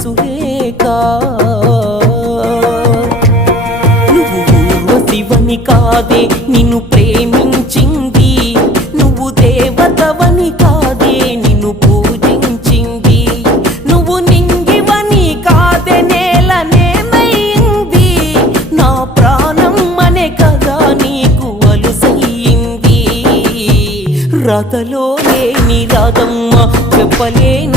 సురేఖ నువ్వు ఊర్వశివని కాదే నిన్ను ప్రేమించింది, నువ్వు దేవతవని కాదే నిన్ను పూజించింది, నువ్వు నింగివని కాదే నేలనేమైంది, నా ప్రాణం అనే కదా నీకు అలుసయ్యింది. రాతలో లేని రాధమ్మ చెప్పలేను